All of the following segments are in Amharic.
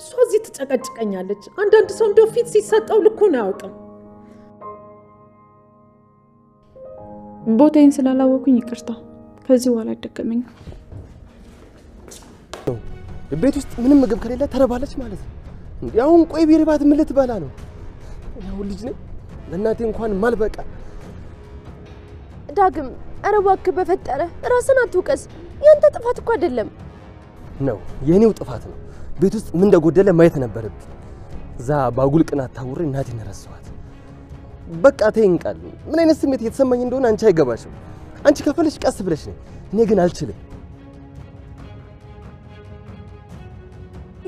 እሷ እዚህ ትጨቀጭቀኛለች። አንዳንድ ሰው እንደው ፊት ሲሰጠው ልኩን አያውቅም። ቦታዬን ስላላወኩኝ ይቅርታ። ከዚህ በኋላ አይደገመኝም። ቤት ውስጥ ምንም ምግብ ከሌለ ተረባለች ማለት ነው። ያውን ቆይ ቢርባት ምን ልትበላ ነው? ያው ልጅ ነኝ ለእናቴ እንኳን ማልበቃ። ዳግም ኧረ እባክህ በፈጠረ ራስን አትውቀስ። ያንተ ጥፋት እኮ አይደለም ነው፣ የኔው ጥፋት ነው። ቤት ውስጥ ምን እንደጎደለ ማየት ነበረብኝ። እዛ ባጉል ቅናት ታውሬ እናቴን ረሳኋት። በቃ ተይኝ ቃል። ምን አይነት ስሜት እየተሰማኝ እንደሆነ አንቺ አይገባሽም። አንቺ ከፈለሽ ቀስ ብለሽ ነኝ፣ እኔ ግን አልችልም።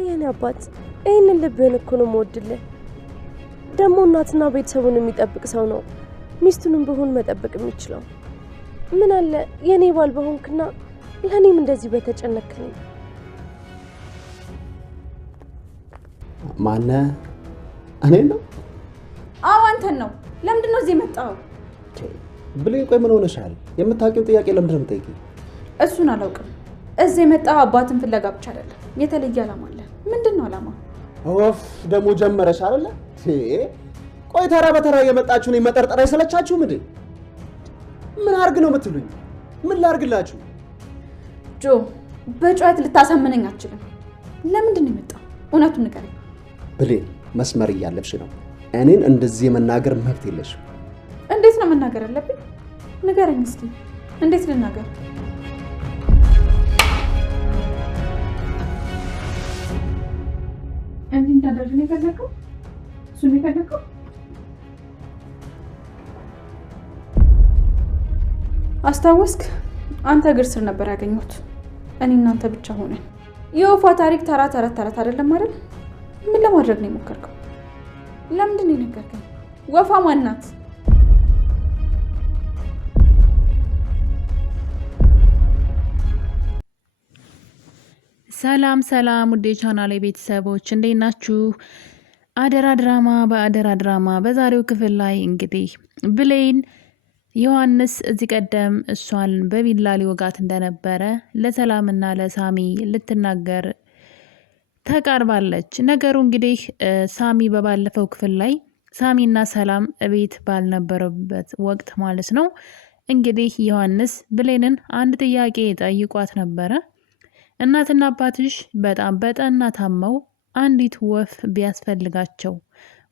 የኔ አባት ይሄንን ልብህን እኮ ነው የምወድልህ። ደግሞ እናትና ቤተሰቡን የሚጠብቅ ሰው ነው ሚስቱንም ቢሆን መጠበቅ የሚችለው። ምን አለ የኔ ባል በሆንክና ለኔም እንደዚህ በተጨነክልኝ። ማነ? እኔ ነው? አዎ አንተን ነው። ለምንድን ነው እዚህ የመጣው? ብሌን ቆይ ምን ሆነሻል? የምታውቂው ጥያቄ ለምንድን ነው የምትጠይቂው? እሱን አላውቅም። እዚህ የመጣው አባትን ፍለጋ ብቻ አይደለም፣ የተለየ ዓላማ አለ። ምንድን ነው ዓላማ? ኦፍ ደግሞ ጀመረሽ አይደለ? ቆይ ተራ በተራ የመጣችሁ ነው መጠርጠር አይሰለቻችሁ? ምን አርግ ነው የምትሉኝ? ምን ላርግላችሁ? ጆ በጨዋታ ልታሳምነኝ አትችልም። ለምንድን ነው የመጣው? እውነቱን ንገረኝ። ብሌን መስመር እያለፍሽ ነው። እኔን እንደዚህ የመናገር መብት የለሽም። እንዴት ነው መናገር ያለብኝ? ንገረኝ እስኪ። እንዴት ልናገር? እንዴት እንዳደረግን የፈለከው? እሱን የፈለከው? አስታወስክ? አንተ እግር ስር ነበር ያገኘሁት። እኔ እናንተ ብቻ ሆነን የወፏ ታሪክ ተራ ተረት አይደለም አይደል? ምን ለማድረግ ነው የሞከርከው? ለምንድን ነው የነገርከኝ? ወፏ ማን ናት? ሰላም ሰላም ውዴ ቻናሌ ቤተሰቦች እንዴት ናችሁ? አደራ ድራማ በአደራ ድራማ በዛሬው ክፍል ላይ እንግዲህ ብሌን ዮሐንስ እዚህ ቀደም እሷን በቢላ ሊወጋት እንደነበረ ለሰላምና ለሳሚ ልትናገር ተቃርባለች። ነገሩ እንግዲህ ሳሚ በባለፈው ክፍል ላይ ሳሚና ሰላም እቤት ባልነበረበት ወቅት ማለት ነው እንግዲህ ዮሐንስ ብሌንን አንድ ጥያቄ ጠይቋት ነበረ። እናትና አባትሽ በጣም በጠና ታመው አንዲት ወፍ ቢያስፈልጋቸው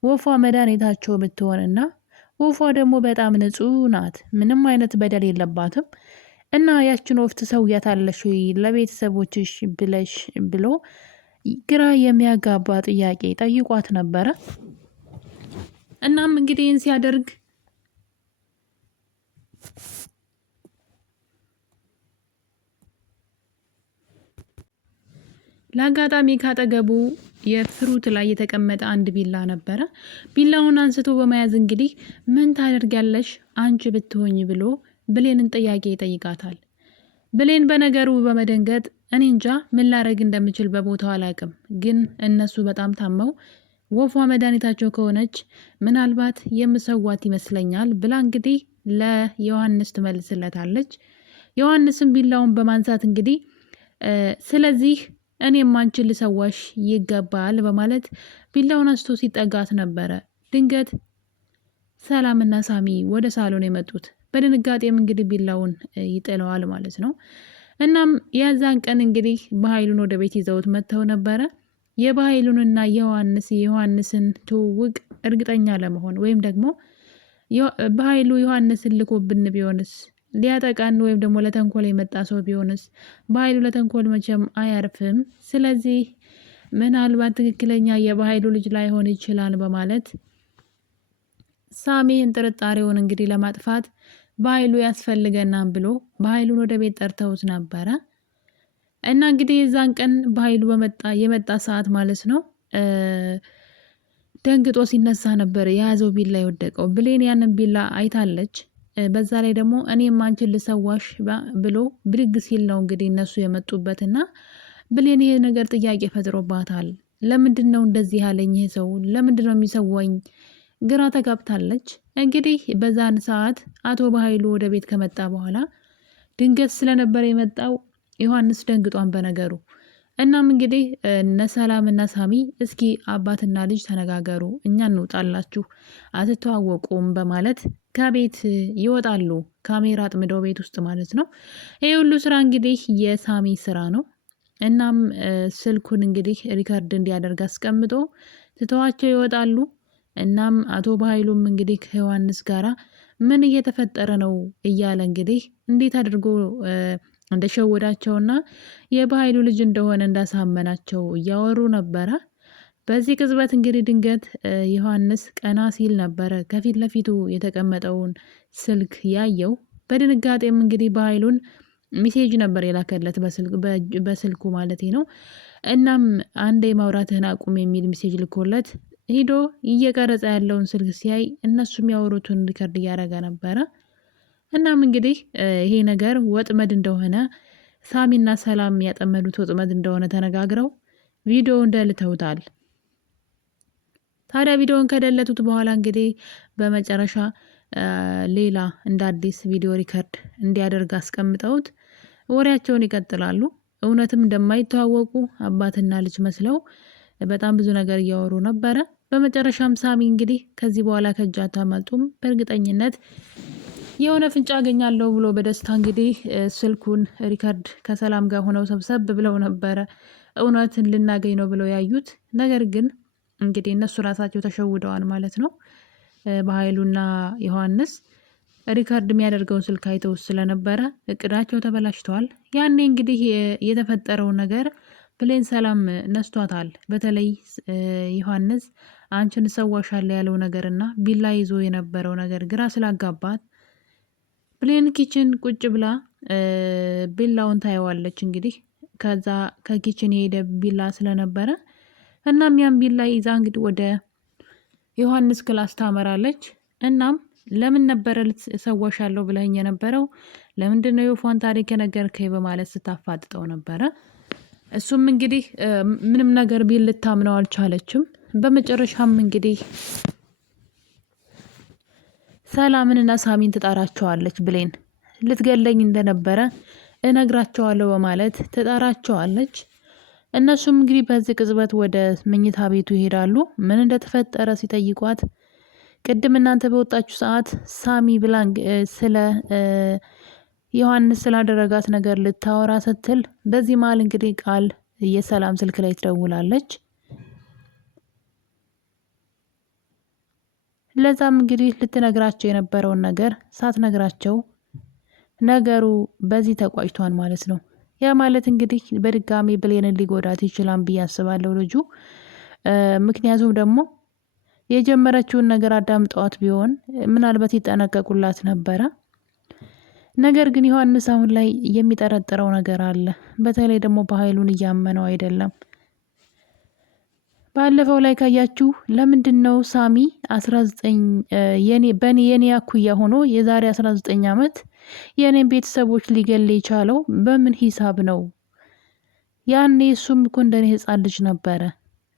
ወፏ መድኃኒታቸው ብትሆንና ወፏ ደግሞ በጣም ንጹህ ናት፣ ምንም አይነት በደል የለባትም እና ያችን ወፍ ትሰውያታለሽ ወይ ለቤተሰቦችሽ ብለሽ ብሎ ግራ የሚያጋባ ጥያቄ ጠይቋት ነበረ። እናም እንግዲህ ይህን ሲያደርግ ለአጋጣሚ ካጠገቡ የፍሩት ላይ የተቀመጠ አንድ ቢላ ነበረ። ቢላውን አንስቶ በመያዝ እንግዲህ ምን ታደርጊያለሽ አንቺ ብትሆኝ ብሎ ብሌንን ጥያቄ ይጠይቃታል። ብሌን በነገሩ በመደንገጥ እኔ እንጃ ምን ላረግ እንደምችል በቦታው አላቅም፣ ግን እነሱ በጣም ታመው ወፏ መድኃኒታቸው ከሆነች ምናልባት የምሰዋት ይመስለኛል ብላ እንግዲህ ለዮሐንስ ትመልስለታለች። ዮሐንስም ቢላውን በማንሳት እንግዲህ ስለዚህ እኔም አንቺን ልሰዋሽ ይገባል በማለት ቢላውን አንስቶ ሲጠጋት ነበረ። ድንገት ሰላምና ሳሚ ወደ ሳሎን የመጡት። በድንጋጤም እንግዲህ ቢላውን ይጥለዋል ማለት ነው። እናም የዛን ቀን እንግዲህ በኃይሉን ወደ ቤት ይዘውት መጥተው ነበረ። የበኃይሉንና የዮሐንስን ትውውቅ እርግጠኛ ለመሆን ወይም ደግሞ በኃይሉ ዮሐንስን ልኮብን ቢሆንስ ሊያጠቃን ወይም ደግሞ ለተንኮል የመጣ ሰው ቢሆንስ በኃይሉ ለተንኮል መቼም አያርፍም። ስለዚህ ምናልባት ትክክለኛ የበኃይሉ ልጅ ላይሆን ይችላል በማለት ሳሚን ጥርጣሬውን እንግዲህ ለማጥፋት በኃይሉ ያስፈልገናል ብሎ በኃይሉን ወደ ቤት ጠርተውት ነበረ። እና እንግዲህ የዛን ቀን በኃይሉ የመጣ ሰዓት ማለት ነው ደንግጦ ሲነሳ ነበር የያዘው ቢላ የወደቀው። ብሌን ያንን ቢላ አይታለች። በዛ ላይ ደግሞ እኔም አንቺን ልሰዋሽ ብሎ ብድግ ሲል ነው እንግዲህ እነሱ የመጡበትና ብሌን ይሄ ነገር ጥያቄ ፈጥሮባታል። ለምንድን ነው እንደዚህ ያለኝ ይሄ ሰው ለምንድን ነው የሚሰዋኝ? ግራ ተጋብታለች። እንግዲህ በዛን ሰዓት አቶ በኃይሉ ወደ ቤት ከመጣ በኋላ ድንገት ስለነበር የመጣው ዮሐንስ ደንግጧን በነገሩ እናም እንግዲህ እነ ሰላምና ሳሚ እስኪ አባትና ልጅ ተነጋገሩ፣ እኛ እንውጣላችሁ፣ አትተዋወቁም በማለት ከቤት ይወጣሉ። ካሜራ አጥምደው ቤት ውስጥ ማለት ነው። ይህ ሁሉ ስራ እንግዲህ የሳሚ ስራ ነው። እናም ስልኩን እንግዲህ ሪከርድ እንዲያደርግ አስቀምጦ ትተዋቸው ይወጣሉ። እናም አቶ በኃይሉም እንግዲህ ከዮሐንስ ጋራ ምን እየተፈጠረ ነው እያለ እንግዲህ እንዴት አድርጎ እንደሸወዳቸውና የበኃይሉ ልጅ እንደሆነ እንዳሳመናቸው እያወሩ ነበረ። በዚህ ቅጽበት እንግዲህ ድንገት ዮሐንስ ቀና ሲል ነበረ ከፊት ለፊቱ የተቀመጠውን ስልክ ያየው። በድንጋጤም እንግዲህ በኃይሉን ሚሴጅ ነበር የላከለት በስልኩ ማለት ነው። እናም አንዴ ማውራትህን አቁም የሚል ሚሴጅ ልኮለት ሂዶ እየቀረጸ ያለውን ስልክ ሲያይ እነሱ የሚያወሩትን ሪከርድ እያደረገ ነበረ። እናም እንግዲህ ይሄ ነገር ወጥመድ እንደሆነ ሳሚና ሰላም ያጠመዱት ወጥመድ እንደሆነ ተነጋግረው ቪዲዮ እንደልተውታል። ታዲያ ቪዲዮውን ከደለቱት በኋላ እንግዲህ በመጨረሻ ሌላ እንደ አዲስ ቪዲዮ ሪከርድ እንዲያደርግ አስቀምጠውት ወሬያቸውን ይቀጥላሉ። እውነትም እንደማይተዋወቁ አባትና ልጅ መስለው በጣም ብዙ ነገር እያወሩ ነበረ። በመጨረሻም ሳሚ እንግዲህ ከዚህ በኋላ ከእጅ አታመልጡም፣ በእርግጠኝነት የሆነ ፍንጭ አገኛለሁ ብሎ በደስታ እንግዲህ ስልኩን ሪከርድ ከሰላም ጋር ሆነው ሰብሰብ ብለው ነበረ እውነትን ልናገኝ ነው ብለው ያዩት። ነገር ግን እንግዲህ እነሱ ራሳቸው ተሸውደዋል ማለት ነው። በኃይሉና ዮሐንስ ሪከርድ የሚያደርገውን ስልክ አይተው ስለነበረ እቅዳቸው ተበላሽተዋል። ያኔ እንግዲህ የተፈጠረው ነገር ብሌን ሰላም ነስቷታል። በተለይ ዮሐንስ አንቺን እሰዋሻለሁ ያለው ነገርና ቢላ ይዞ የነበረው ነገር ግራ ስላጋባት ብሌን ኪችን ቁጭ ብላ ቢላውን ታየዋለች። እንግዲህ ከዛ ከኪችን የሄደ ቢላ ስለነበረ እናም ያን ቢላ ይዛ እንግዲህ ወደ ዮሐንስ ክላስ ታመራለች። እናም ለምን ነበረ ልትሰዋሻለሁ ብለኸኝ የነበረው? ለምንድነው የወፏን ታሪክ የነገርከኝ? በማለት ስታፋጥጠው ነበረ። እሱም እንግዲህ ምንም ነገር ቢል ልታምነው አልቻለችም። በመጨረሻም እንግዲህ ሰላምንና ሳሚን ትጣራቸዋለች። ብሌን ልትገለኝ እንደነበረ እነግራቸዋለሁ በማለት ትጣራቸዋለች። እነሱም እንግዲህ በዚህ ቅጽበት ወደ መኝታ ቤቱ ይሄዳሉ። ምን እንደተፈጠረ ሲጠይቋት ቅድም እናንተ በወጣችሁ ሰዓት ሳሚ ብላ ስለ ዮሐንስ ስላደረጋት ነገር ልታወራ ስትል በዚህ መሀል እንግዲህ ቃል የሰላም ስልክ ላይ ትደውላለች። ለዛም እንግዲህ ልትነግራቸው የነበረውን ነገር ሳትነግራቸው ነገሩ በዚህ ተቋጭቷል ማለት ነው። ያ ማለት እንግዲህ በድጋሚ ብሌንን ሊጎዳት ይችላል ብዬ አስባለሁ ልጁ። ምክንያቱም ደግሞ የጀመረችውን ነገር አዳምጠዋት ቢሆን ምናልባት ይጠነቀቁላት ነበረ። ነገር ግን ዮሐንስ አሁን ላይ የሚጠረጥረው ነገር አለ። በተለይ ደግሞ በኃይሉን እያመነው አይደለም። ባለፈው ላይ ካያችሁ ለምንድነው ሳሚ 19 የኔ አኩያ ሆኖ የዛሬ 19 ዓመት የኔን ቤተሰቦች ሊገል የቻለው በምን ሂሳብ ነው? ያኔ እሱም እኮ እንደኔ ህፃን ልጅ ነበረ።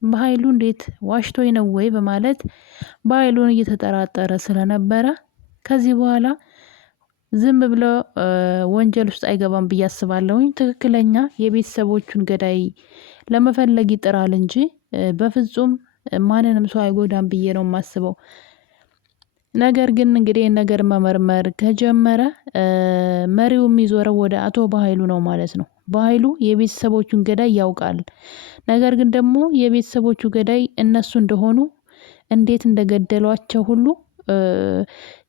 በኃይሉ እንዴት ዋሽቶኝ ነው ወይ በማለት በኃይሉን እየተጠራጠረ ስለነበረ ከዚህ በኋላ ዝም ብሎ ወንጀል ውስጥ አይገባም ብዬ አስባለሁኝ። ትክክለኛ የቤተሰቦቹን ገዳይ ለመፈለግ ይጥራል እንጂ በፍጹም ማንንም ሰው አይጎዳም ብዬ ነው የማስበው። ነገር ግን እንግዲህ ነገር መመርመር ከጀመረ መሪው የሚዞረው ወደ አቶ በኃይሉ ነው ማለት ነው። በኃይሉ የቤተሰቦቹን ገዳይ ያውቃል። ነገር ግን ደግሞ የቤተሰቦቹ ገዳይ እነሱ እንደሆኑ እንዴት እንደገደሏቸው ሁሉ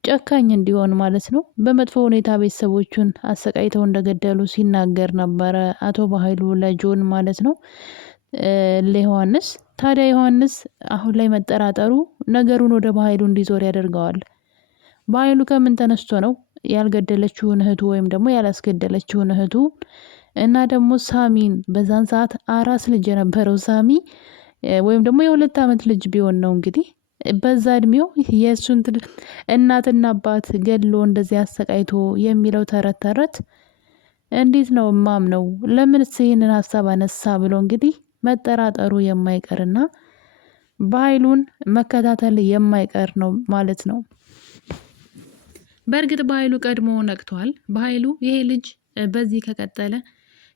ጨካኝ እንዲሆን ማለት ነው። በመጥፎ ሁኔታ ቤተሰቦቹን አሰቃይተው እንደገደሉ ሲናገር ነበረ አቶ በኃይሉ ለጆን ማለት ነው፣ ለዮሐንስ። ታዲያ ዮሐንስ አሁን ላይ መጠራጠሩ ነገሩን ወደ በኃይሉ እንዲዞር ያደርገዋል። በኃይሉ ከምን ተነስቶ ነው ያልገደለችውን እህቱ ወይም ደግሞ ያላስገደለችውን እህቱ እና ደግሞ ሳሚን በዛን ሰዓት አራስ ልጅ የነበረው ሳሚ ወይም ደግሞ የ2 ዓመት ልጅ ቢሆን ነው እንግዲህ በዛ እድሜው የእሱን እናትና አባት ገድሎ እንደዚህ አሰቃይቶ የሚለው ተረት እንዴት ነው ማምነው? ለምንስ ይህንን ሀሳብ አነሳ ብሎ እንግዲህ መጠራጠሩ የማይቀርና በኃይሉን መከታተል የማይቀር ነው ማለት ነው። በእርግጥ በኃይሉ ቀድሞ ነቅቷል። በኃይሉ ይሄ ልጅ በዚህ ከቀጠለ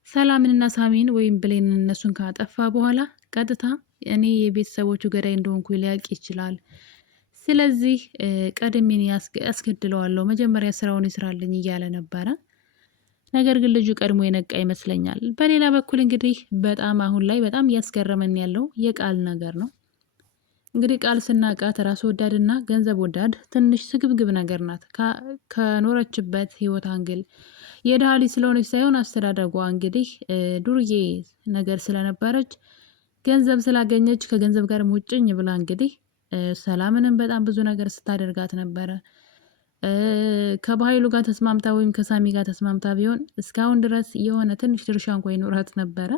ሰላምንና ሳሚን ወይም ብሌንን እነሱን ካጠፋ በኋላ ቀጥታ እኔ የቤተሰቦቹ ገዳይ እንደሆንኩ ሊያውቅ ይችላል። ስለዚህ ቀድሜን ያስገድለዋለሁ፣ መጀመሪያ ስራውን ይስራልኝ እያለ ነበረ። ነገር ግን ልጁ ቀድሞ የነቃ ይመስለኛል። በሌላ በኩል እንግዲህ በጣም አሁን ላይ በጣም እያስገረመን ያለው የቃል ነገር ነው። እንግዲህ ቃል ስናቃት ራስ ወዳድና ገንዘብ ወዳድ ትንሽ ስግብግብ ነገር ናት። ከኖረችበት ህይወት አንግል የድሃ ልጅ ስለሆነች ሳይሆን አስተዳደጓ እንግዲህ ዱርዬ ነገር ስለነበረች ገንዘብ ስላገኘች ከገንዘብ ጋር ሙጭኝ ብላ እንግዲህ ሰላምንም በጣም ብዙ ነገር ስታደርጋት ነበረ። ከባህሉ ጋር ተስማምታ ወይም ከሳሚ ጋር ተስማምታ ቢሆን እስካሁን ድረስ የሆነ ትንሽ ድርሻ እንኳን ይኖራት ነበረ።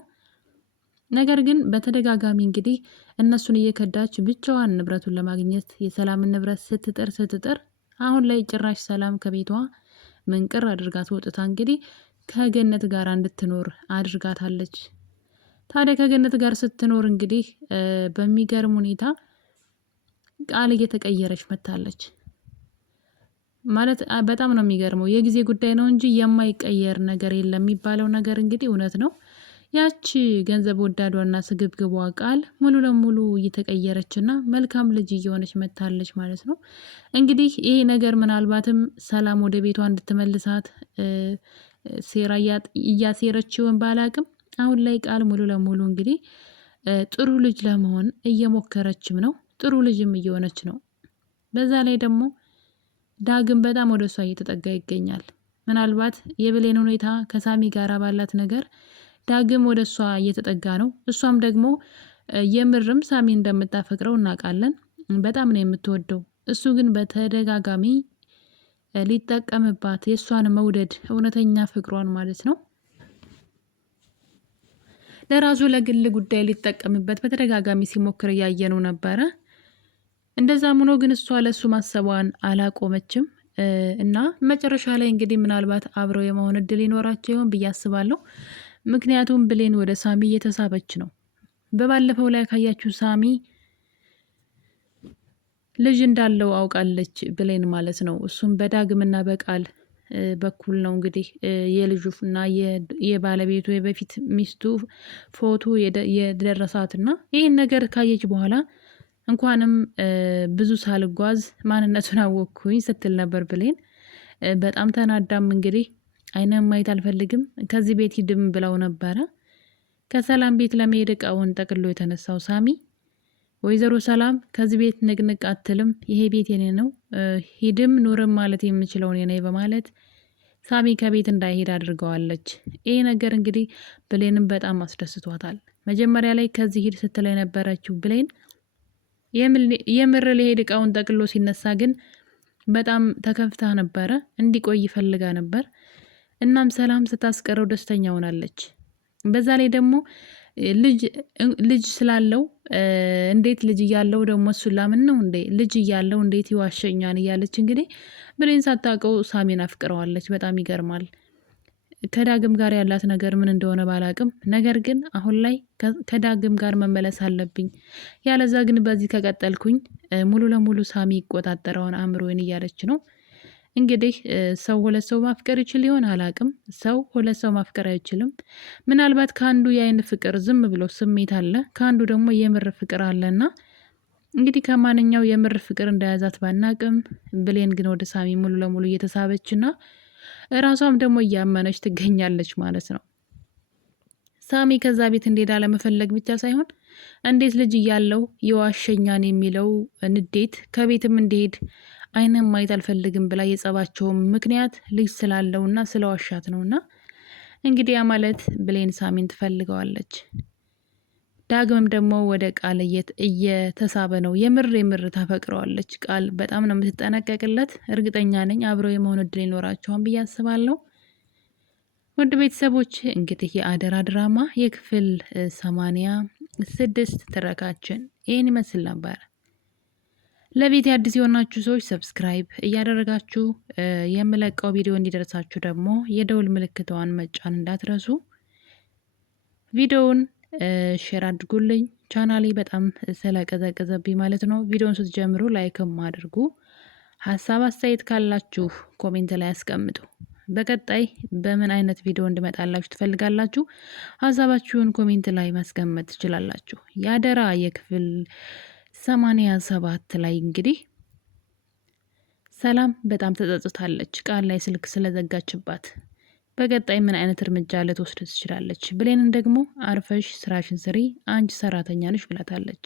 ነገር ግን በተደጋጋሚ እንግዲህ እነሱን እየከዳች ብቻዋን ንብረቱን ለማግኘት የሰላምን ንብረት ስትጥር አሁን ላይ ጭራሽ ሰላም ከቤቷ መንቅር አድርጋት ወጥታ እንግዲህ ከገነት ጋር እንድትኖር አድርጋታለች። ታዲያ ከገነት ጋር ስትኖር እንግዲህ በሚገርም ሁኔታ ቃል እየተቀየረች መታለች። ማለት በጣም ነው የሚገርመው። የጊዜ ጉዳይ ነው እንጂ የማይቀየር ነገር የለም የሚባለው ነገር እንግዲህ እውነት ነው። ያቺ ገንዘብ ወዳዷና ስግብግቧ ቃል ሙሉ ለሙሉ እየተቀየረችና መልካም ልጅ እየሆነች መታለች ማለት ነው። እንግዲህ ይሄ ነገር ምናልባትም ሰላም ወደ ቤቷ እንድትመልሳት ሴራ እያሴረችውን ባላቅም አሁን ላይ ቃል ሙሉ ለሙሉ እንግዲህ ጥሩ ልጅ ለመሆን እየሞከረችም ነው። ጥሩ ልጅም እየሆነች ነው። በዛ ላይ ደግሞ ዳግም በጣም ወደ እሷ እየተጠጋ ይገኛል። ምናልባት የብሌን ሁኔታ ከሳሚ ጋር ባላት ነገር ዳግም ወደ እሷ እየተጠጋ ነው። እሷም ደግሞ የምርም ሳሚ እንደምታፈቅረው እናውቃለን። በጣም ነው የምትወደው። እሱ ግን በተደጋጋሚ ሊጠቀምባት የእሷን መውደድ እውነተኛ ፍቅሯን ማለት ነው ለራሱ ለግል ጉዳይ ሊጠቀምበት በተደጋጋሚ ሲሞክር እያየነው ነበረ። እንደዛም ሆኖ ግን እሷ ለሱ ማሰቧን አላቆመችም እና መጨረሻ ላይ እንግዲህ ምናልባት አብረው የመሆን እድል ይኖራቸው ይሆን ብዬ አስባለሁ። ምክንያቱም ብሌን ወደ ሳሚ እየተሳበች ነው። በባለፈው ላይ ካያችሁ ሳሚ ልጅ እንዳለው አውቃለች ብሌን ማለት ነው። እሱም በዳግምና በቃል በኩል ነው እንግዲህ የልጁና የባለቤቱ የበፊት ሚስቱ ፎቶ የደረሳትና ይህን ነገር ካየች በኋላ እንኳንም ብዙ ሳልጓዝ ማንነቱን አወቅኩኝ ስትል ነበር ብሌን። በጣም ተናዳም እንግዲህ አይነን ማየት አልፈልግም ከዚህ ቤት ሂድም ብለው ነበረ። ከሰላም ቤት ለመሄድ እቃውን ጠቅሎ የተነሳው ሳሚ ወይዘሮ ሰላም ከዚህ ቤት ንቅንቅ አትልም፣ ይሄ ቤት የኔ ነው፣ ሂድም ኑርም ማለት የምችለው እኔ ነኝ በማለት ሳሚ ከቤት እንዳይሄድ አድርገዋለች። ይሄ ነገር እንግዲህ ብሌንም በጣም አስደስቷታል። መጀመሪያ ላይ ከዚህ ሂድ ስትል የነበረችው ብሌን የምር ሊሄድ እቃውን ጠቅሎ ሲነሳ ግን በጣም ተከፍታ ነበረ። እንዲቆይ ፈልጋ ነበር። እናም ሰላም ስታስቀረው ደስተኛ ሆናለች። በዛ ላይ ደግሞ ልጅ ስላለው እንዴት ልጅ እያለው ደግሞ እሱን ላምን ነው እንዴ ልጅ እያለው እንዴት ይዋሸኛል እያለች እንግዲህ ብሌን ሳታውቀው ሳሚን አፍቅረዋለች። በጣም ይገርማል። ከዳግም ጋር ያላት ነገር ምን እንደሆነ ባላቅም፣ ነገር ግን አሁን ላይ ከዳግም ጋር መመለስ አለብኝ፣ ያለዛ ግን በዚህ ከቀጠልኩኝ ሙሉ ለሙሉ ሳሚ ይቆጣጠረውን አእምሮዬን እያለች ነው። እንግዲህ ሰው ሁለት ሰው ማፍቀር ይችል ይሆን አላቅም። ሰው ሁለት ሰው ማፍቀር አይችልም። ምናልባት ከአንዱ የአይን ፍቅር ዝም ብሎ ስሜት አለ፣ ከአንዱ ደግሞ የምር ፍቅር አለና እንግዲህ ከማንኛው የምር ፍቅር እንደያዛት ባናቅም፣ ብሌን ግን ወደ ሳሚ ሙሉ ለሙሉ እየተሳበችና ራሷም ደግሞ እያመነች ትገኛለች ማለት ነው። ሳሚ ከዛ ቤት እንዴት አለመፈለግ ብቻ ሳይሆን እንዴት ልጅ እያለው የዋሸኛን የሚለው ንዴት ከቤትም እንዲሄድ አይንም ማየት አልፈልግም ብላ የጸባቸውም ምክንያት ልጅ ስላለውና ስለዋሻት ነውና እንግዲህ ያ ማለት ብሌን ሳሚን ትፈልገዋለች። ዳግምም ደግሞ ወደ ቃል እየተሳበ ነው። የምር ታፈቅረዋለች። ቃል በጣም ነው የምትጠነቀቅለት። እርግጠኛ ነኝ አብረው የመሆን እድል ይኖራቸዋል ብዬ አስባለሁ። ውድ ቤተሰቦች እንግዲህ የአደራ ድራማ የክፍል 86 ትረካችን ይህን ይመስል ነበር። ለቤት አዲስ የሆናችሁ ሰዎች ሰብስክራይብ እያደረጋችሁ የምለቀው ቪዲዮ እንዲደርሳችሁ ደግሞ የደውል ምልክቷን መጫን እንዳትረሱ። ቪዲዮውን ሼር አድርጉልኝ። ቻናሌ በጣም ስለቀዘቀዘብኝ ማለት ነው። ቪዲዮውን ስትጀምሩ ላይክም አድርጉ። ሀሳብ አስተያየት ካላችሁ ኮሜንት ላይ አስቀምጡ። በቀጣይ በምን አይነት ቪዲዮ እንድመጣላችሁ ትፈልጋላችሁ? ሀሳባችሁን ኮሜንት ላይ ማስቀመጥ ትችላላችሁ። የአደራ የክፍል 87 ላይ እንግዲህ ሰላም በጣም ተጸጽታለች፣ ቃል ላይ ስልክ ስለዘጋችባት። በቀጣይ ምን አይነት እርምጃ ልትወስድ ትችላለች? ብሌንን ደግሞ አርፈሽ ስራሽን ስሪ፣ አንቺ ሰራተኛ ነሽ ብላታለች።